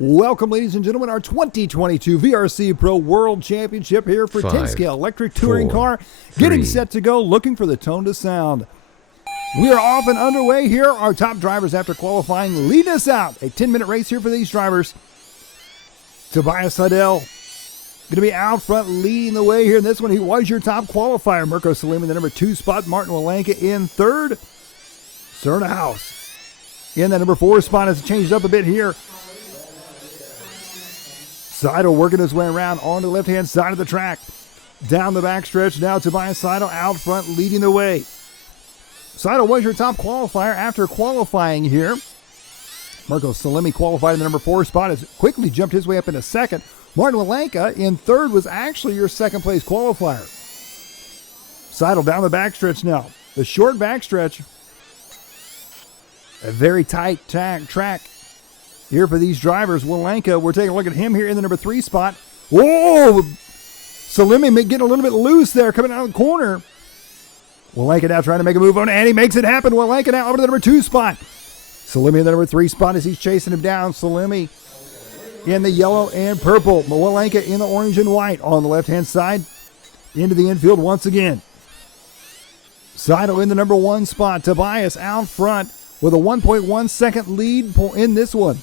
Welcome, ladies and gentlemen, our 2022 VRC-Pro World Championship here for 10-scale electric touring car. Getting set to go, looking for the tone to sound. We are off and underway here. Our top drivers after qualifying lead us out. A 10-minute race here for these drivers. Tobias Seidel going to be out front leading the way here in this one. He was your top qualifier. Mirko Salimi in the number 2 spot. Martin Walenka in third. Cernahouse in that number 4 spot. Has changed up a bit here. Seidel working his way around on the left-hand side of the track. Down the backstretch now, Tobias Seidel out front leading the way. Seidel was your top qualifier after qualifying here. Mirko Salimi qualified in the number 4 spot, has quickly jumped his way up into second. Martin Walenka in third was actually your second place qualifier. Seidel down the backstretch now. The short backstretch. A very tight track here for these drivers. Walenka, we're taking a look at him here in the number 3 spot. Whoa! Salimi getting a little bit loose there coming out of the corner. Walenka now trying to make a move on, and he makes it happen. Walenka now over to the number 2 spot. Salimi in the number 3 spot as he's chasing him down. Salimi in the yellow and purple. Walenka in the orange and white on the left-hand side. Into the infield once again. Seidel in the number 1 spot. Tobias out front with a 1.1 second lead in this one.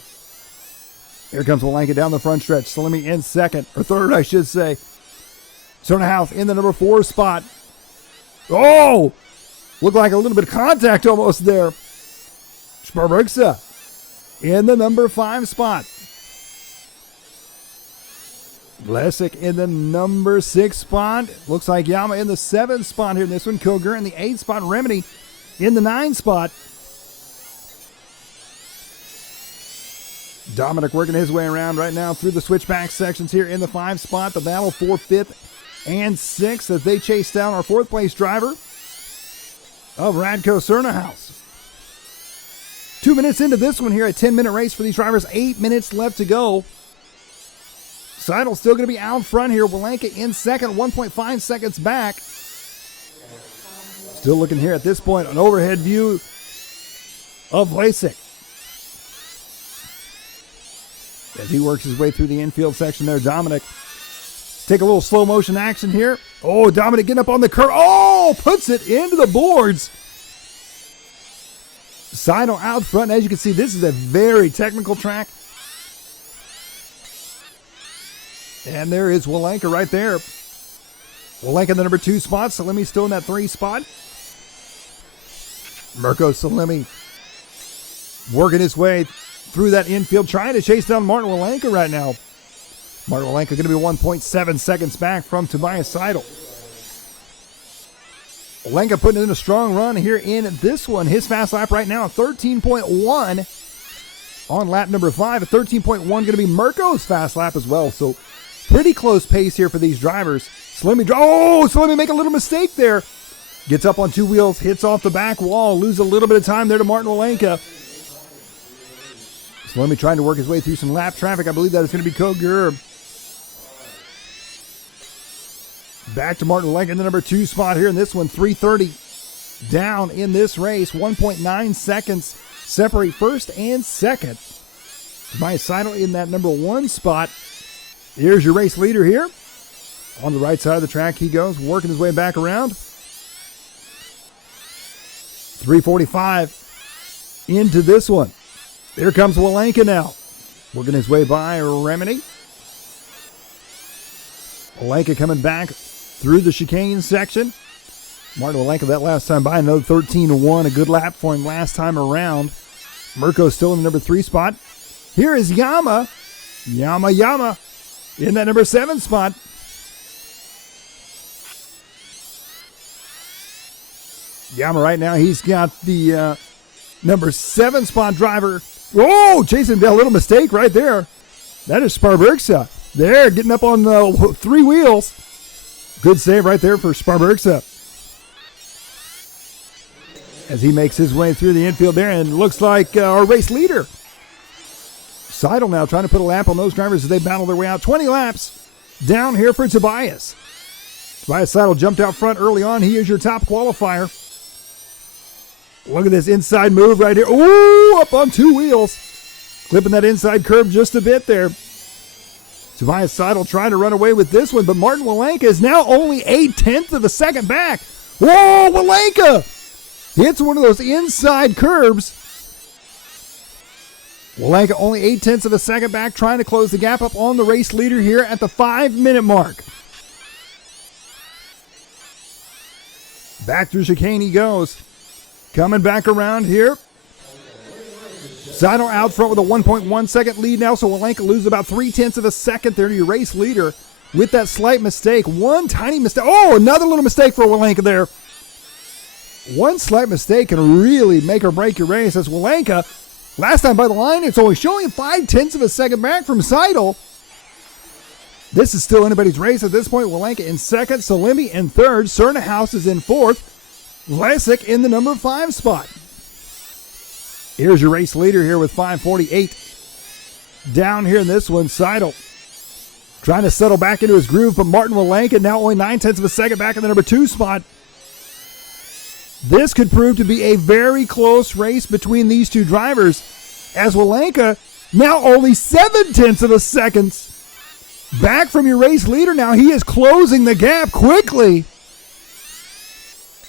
Here comes Walenka down the front stretch. Salimi in second, or third, I should say. Cernahouse in the number 4 spot. Oh! Looked like a little bit of contact almost there. Sparbergsa in the number 5 spot. Blesick in the number 6 spot. Looks like Yama in the 7th spot here in this one. Kilger in the 8th spot. Remedy in the 9th spot. Dominic working his way around right now through the switchback sections here in the 5 spot. The battle for 5th and 6th as they chase down our 4th place driver of Radko Cernahouse. 2 minutes into this one here, a 10-minute race for these drivers. 8 minutes left to go. Seidel still going to be out front here. Walenka in second, 1.5 seconds back. Still looking here at this point, an overhead view of Blesick as he works his way through the infield section there. Dominic, take a little slow motion action here. Oh, Dominic getting up on the curve. Oh, puts it into the boards. Seidel out front. As you can see, this is a very technical track. And there is Walenka right there. Walenka in the number 2 spot. Salimi still in that 3 spot. Mirko Salimi working his way through that infield, trying to chase down Martin Walenka right now. Martin Walenka going to be 1.7 seconds back from Tobias Seidel. Walenka putting in a strong run here in this one. His fast lap right now, 13.1 on lap number 5. A 13.1 going to be Mirko's fast lap as well. So pretty close pace here for these drivers. Salimi make a little mistake there. Gets up on 2 wheels, hits off the back wall, lose a little bit of time there to Martin Walenka. Salimi trying to work his way through some lap traffic. I believe that is going to be Koger. Back to Martin Walenka in the number 2 spot here in this one. 3:30 down in this race. 1.9 seconds separate first and second. Tobias Seidel in that number 1 spot. Here's your race leader here. On the right side of the track he goes, working his way back around. 3:45 into this one. Here comes Walenka now. Working his way by Remini. Walenka coming back through the chicane section. Martin Walenka that last time by, another 13-1. A good lap for him last time around. Mirko still in the number 3 spot. Here is Yama. Yama in that number 7 spot. Yama right now, he's got the number 7 spot driver. Oh, chasing a little mistake right there. That is Sparbergsa. There, getting up on 3 wheels. Good save right there for Sparbergsa as he makes his way through the infield there, and looks like our race leader. Seidel now trying to put a lap on those drivers as they battle their way out. 20 laps down here for Tobias. Tobias Seidel jumped out front early on. He is your top qualifier. Look at this inside move right here. Ooh, up on 2 wheels. Clipping that inside curve just a bit there. Tobias Seidel trying to run away with this one, but Martin Walenka is now only 0.8 of a second back. Whoa, Walenka hits one of those inside curbs. Walenka only 0.8 of a second back, trying to close the gap up on the race leader here at the 5-minute mark. Back through chicane he goes. Coming back around here. Seidel out front with a 1.1 second lead now, so Walenka loses about 0.3 of a second there to your race leader with that slight mistake. One tiny mistake. Oh, another little mistake for Walenka there. One slight mistake can really make or break your race. As Walenka, last time by the line, it's only showing 0.5 of a second back from Seidel. This is still anybody's race at this point. Walenka in second, Salimi in third, Cernahouse is in fourth, Vlasic in the number 5 spot. Here's your race leader here with 5:48. Down here in this one, Seidel trying to settle back into his groove, but Martin Walenka now only 0.9 of a second back in the number 2 spot. This could prove to be a very close race between these two drivers, as Walenka now only 0.7 of a second back from your race leader. Now he is closing the gap quickly.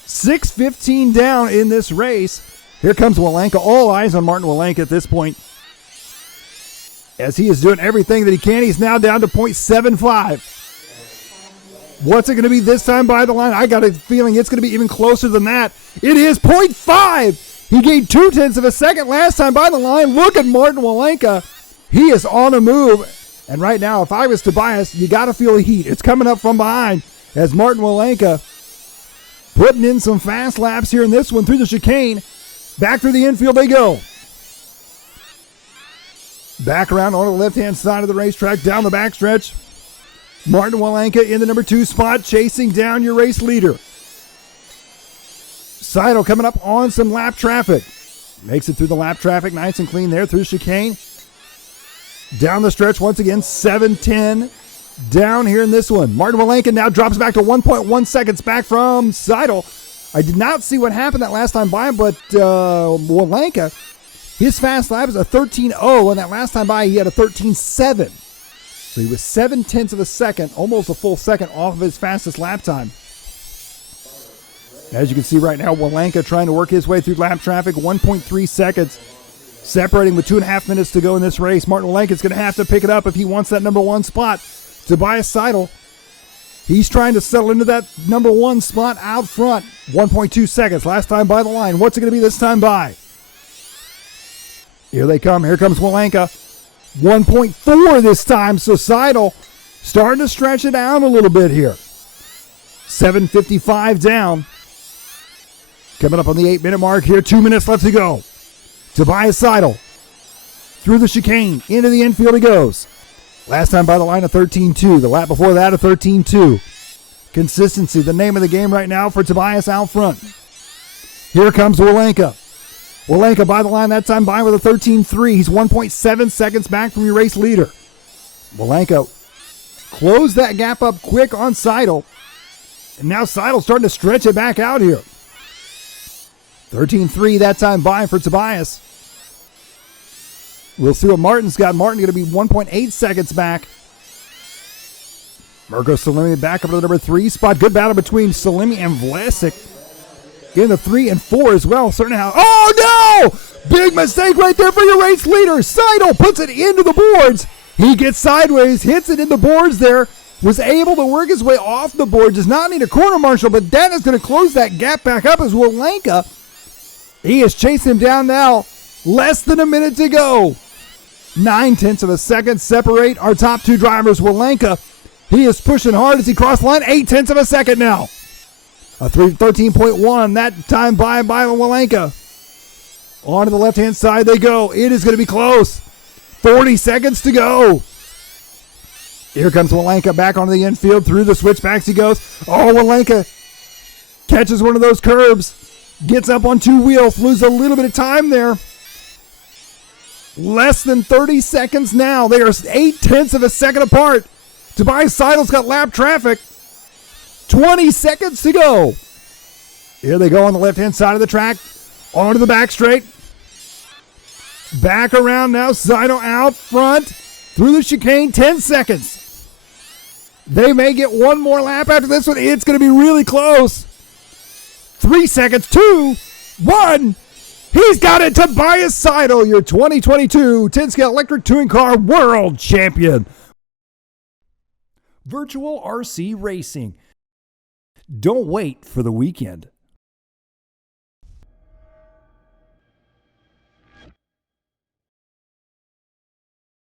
6:15 down in this race. Here comes Walenka. All eyes on Martin Walenka at this point, as he is doing everything that he can. He's now down to 0.75. What's it going to be this time by the line? I got a feeling it's going to be even closer than that. It is 0.5. He gained 0.2 of a second last time by the line. Look at Martin Walenka. He is on a move. And right now, if I was Tobias, you got to feel the heat. It's coming up from behind as Martin Walenka putting in some fast laps here in this one through the chicane. Back through the infield they go. Back around on the left-hand side of the racetrack, down the backstretch. Martin Walenka in the number 2 spot, chasing down your race leader. Seidel coming up on some lap traffic. Makes it through the lap traffic nice and clean there through chicane. Down the stretch once again, 7:10 down here in this one. Martin Walenka now drops back to 1.1 seconds back from Seidel. I did not see what happened that last time by, but Walenka, his fast lap is a 13.0, and that last time by he had a 13.7. So he was 0.7 of a second, almost a full second off of his fastest lap time. As you can see right now, Walenka trying to work his way through lap traffic, 1.3 seconds, separating with 2.5 minutes to go in this race. Martin Walenka is going to have to pick it up if he wants that number 1 spot. Tobias Seidel, he's trying to settle into that number 1 spot out front. 1.2 seconds last time by the line. What's it going to be this time by? Here they come. Here comes Walenka. 1.4 this time. So Seidel starting to stretch it out a little bit here. 7:55 down. Coming up on the 8-minute mark here. 2 minutes left to go. Tobias Seidel through the chicane. Into the infield he goes. Last time by the line, a 13.2. The lap before that, a 13.2. Consistency, the name of the game right now for Tobias out front. Here comes Walenka. Walenka by the line, that time by with a 13.3. He's 1.7 seconds back from your race leader. Walenka closed that gap up quick on Seidel. And now Seidel starting to stretch it back out here. 13.3 that time by for Tobias. We'll see what Martin's got. Martin going to be 1.8 seconds back. Mirko Salimi back up to the number 3 spot. Good battle between Salimi and Vlasic in the 3 and 4 as well. Cernahouse. Oh no! Big mistake right there for your race leader. Seidel puts it into the boards. He gets sideways, hits it in the boards there. Was able to work his way off the board. Does not need a corner marshal, but that is going to close that gap back up as Walenka. He is chasing him down now. Less than a minute to go. 0.9 of a second separate our top 2 drivers. Walenka, he is pushing hard as he crossed line. 0.8 of a second now. A 13.1 that time by Walenka. On to the left-hand side they go. It is going to be close. 40 seconds to go. Here comes Walenka back onto the infield. Through the switchbacks he goes. Oh, Walenka catches one of those curbs. Gets up on 2 wheels. Loses a little bit of time there. Less than 30 seconds now. They are 0.8 of a second apart. Tobias Seidel's got lap traffic. 20 seconds to go. Here they go on the left-hand side of the track. Onto the back straight. Back around now. Zyno out front. Through the chicane. 10 seconds. They may get one more lap after this one. It's going to be really close. 3 seconds. 2, 1. He's got it. Tobias Seidel, your 2022 10-scale electric touring car world champion. Virtual RC racing. Don't wait for the weekend.